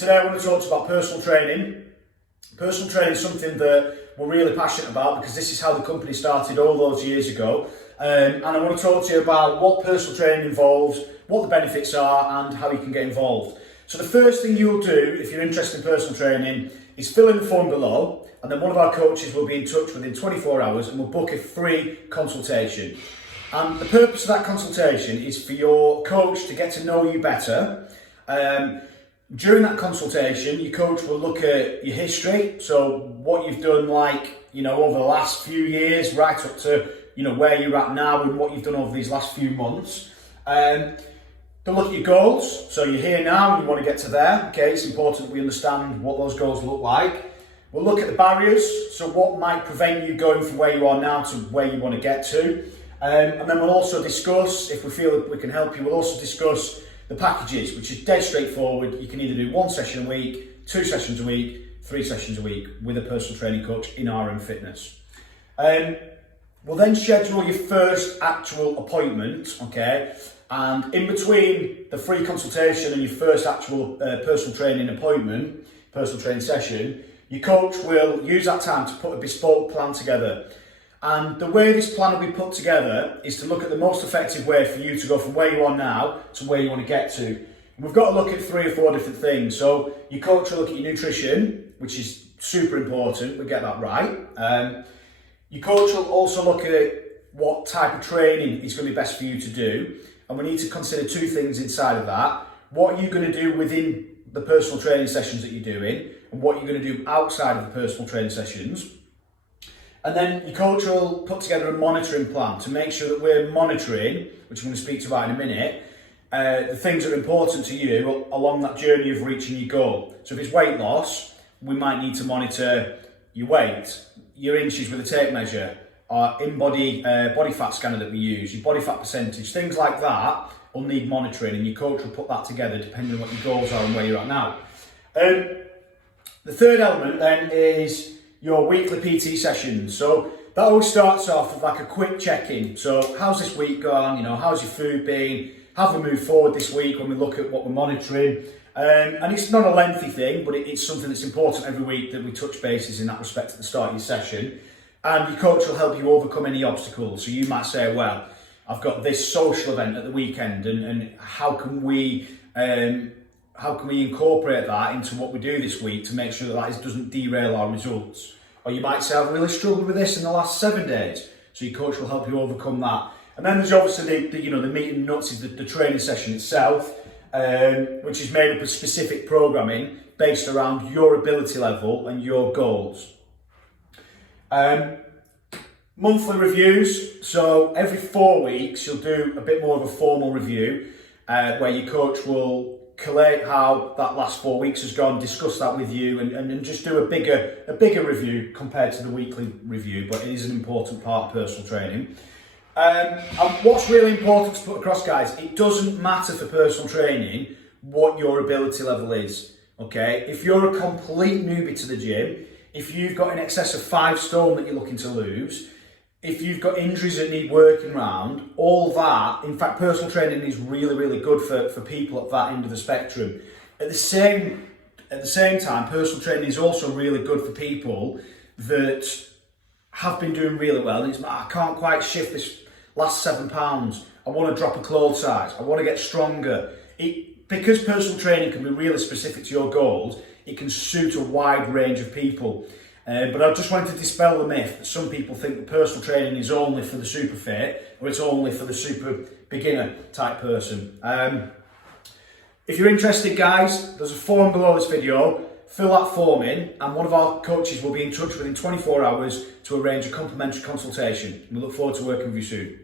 Today I want to talk to you about personal training. Personal training is something that we're really passionate about because this is how the company started all those years ago. And I want to talk to you about what personal training involves, what the benefits are and how you can get involved. So the first thing you'll do if you're interested in personal training is fill in the form below, and then one of our coaches will be in touch within 24 hours and we'll book a free consultation. And the purpose of that consultation is for your coach to get to know you better. During that consultation, your coach will look at your history, so what you've done over the last few years, right up to where you're at now and what you've done over these last few months. They'll look at your goals, so you're here now and you want to get to there. Okay, it's important that we understand what those goals look like. We'll look at the barriers, so what might prevent you going from where you are now to where you want to get to. And then we'll also discuss, if we feel that we can help you, we'll also discuss the packages, which is dead straightforward. You can either do 1 session a week, 2 sessions a week, 3 sessions a week with a personal training coach in RM Fitness. We'll then schedule your first actual appointment, okay? And in between the free consultation and your first actual personal training appointment, personal training session, your coach will use that time to put a bespoke plan together. And the way this plan will be put together is to look at the most effective way for you to go from where you are now to where you want to get to. And we've got to look at 3 or 4 different things. So your coach will look at your nutrition, which is super important, we get that right. Your coach will also look at what type of training is going to be best for you to do. And we need to consider 2 things inside of that. What are you going to do within the personal training sessions that you're doing and what you're going to do outside of the personal training sessions. And then your coach will put together a monitoring plan to make sure that we're monitoring, which I'm going to speak to about in a minute, the things that are important to you along that journey of reaching your goal. So if it's weight loss, we might need to monitor your weight, your inches with a tape measure, our in-body body fat scanner that we use, your body fat percentage, things like that will need monitoring, and your coach will put that together depending on what your goals are and where you're at now. The third element then is your weekly PT sessions. So that always starts off with like a quick check-in. So how's this week gone? How's your food been? Have we moved forward this week when we look at what we're monitoring? And it's not a lengthy thing, but it's something that's important every week that we touch bases in that respect at the start of your session. And your coach will help you overcome any obstacles. So you might say, well, I've got this social event at the weekend, and how can we incorporate that into what we do this week to make sure that doesn't derail our results? Or you might say, I've really struggled with this in the last 7 days. So your coach will help you overcome that. And then there's obviously the meat and nuts is the training session itself, which is made up of specific programming based around your ability level and your goals. Monthly reviews. So every 4 weeks, you'll do a bit more of a formal review where your coach will collate how that last 4 weeks has gone, discuss that with you, and just do a bigger review compared to the weekly review. But it is an important part of personal training. And what's really important to put across, guys, it doesn't matter for personal training what your ability level is. Okay, if you're a complete newbie to the gym, if you've got in excess of 5 stone that you're looking to lose, if you've got injuries that need working around, all that, in fact, personal training is really, really good for people at that end of the spectrum. At the same time, personal training is also really good for people that have been doing really well. And I can't quite shift this last 7 pounds. I want to drop a clothes size. I want to get stronger. Because personal training can be really specific to your goals, it can suit a wide range of people. But I just wanted to dispel the myth that some people think that personal training is only for the super fit or it's only for the super beginner type person. If you're interested, guys, there's a form below this video. Fill that form in and one of our coaches will be in touch within 24 hours to arrange a complimentary consultation. We look forward to working with you soon.